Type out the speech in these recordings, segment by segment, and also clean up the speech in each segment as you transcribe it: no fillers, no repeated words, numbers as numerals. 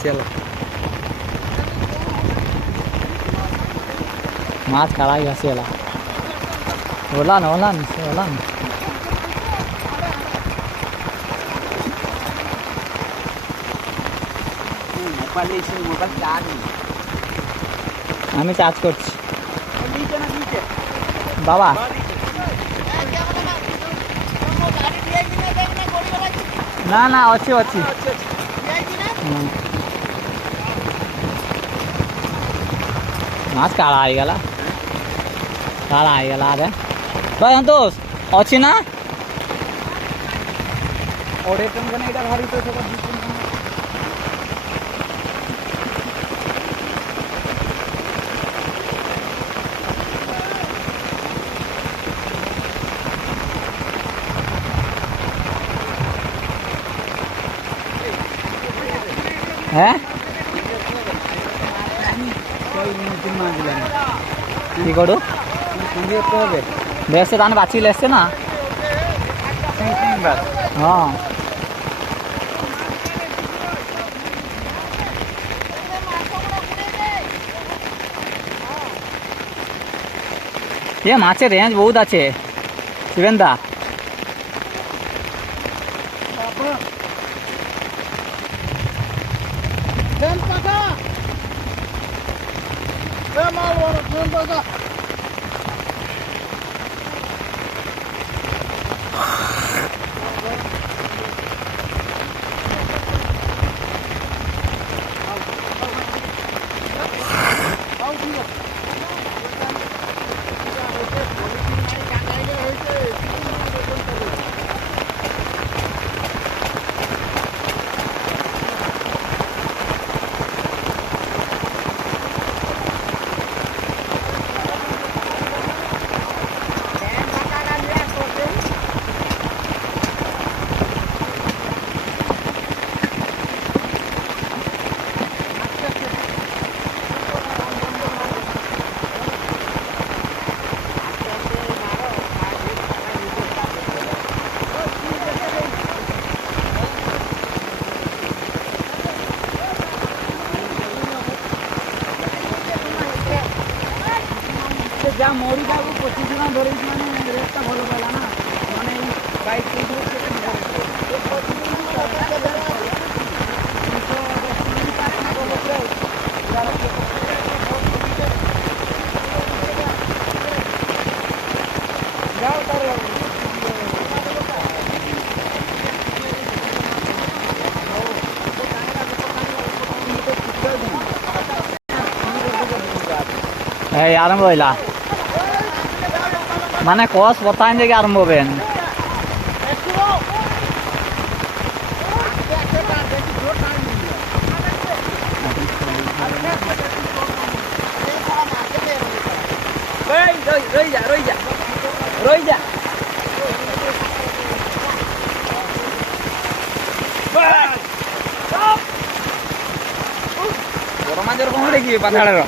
আসিয়ালা মাছ কাড়াই আসিয়ালা ওলান ওলান ওলান আমি চার্জ করছি বাবা না না ଅଛି ଅଛି ମାଛ କାଳା ହେଇଗଲା ଆରେ ଭାଇ ସନ୍ତୋଷ ଅଛି ନା ଅଢ଼େଇ ଟଙ୍କା ନା ଏଇଟା ଭାରି ତ ସେଟା 2 ଟଙ୍କା হ্যাঁ কি করু দেখছে তাহলে বাঁচিয়ে এসছে না হ্যাঁ ये माछे रेंज बहुत अच्छे शिवेंदा যা মরি যাবো 25 দিন ধরে মানে রেটটা ভালো পাইলা না মানে বাইক এই আরম্ভ হইলা মানে কস বতাইন থেকে আরম্ভ হবেন রই যা বড় মাছের কমে কি পাথাড়ের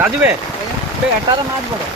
রাজু বে একটা মাছ বড়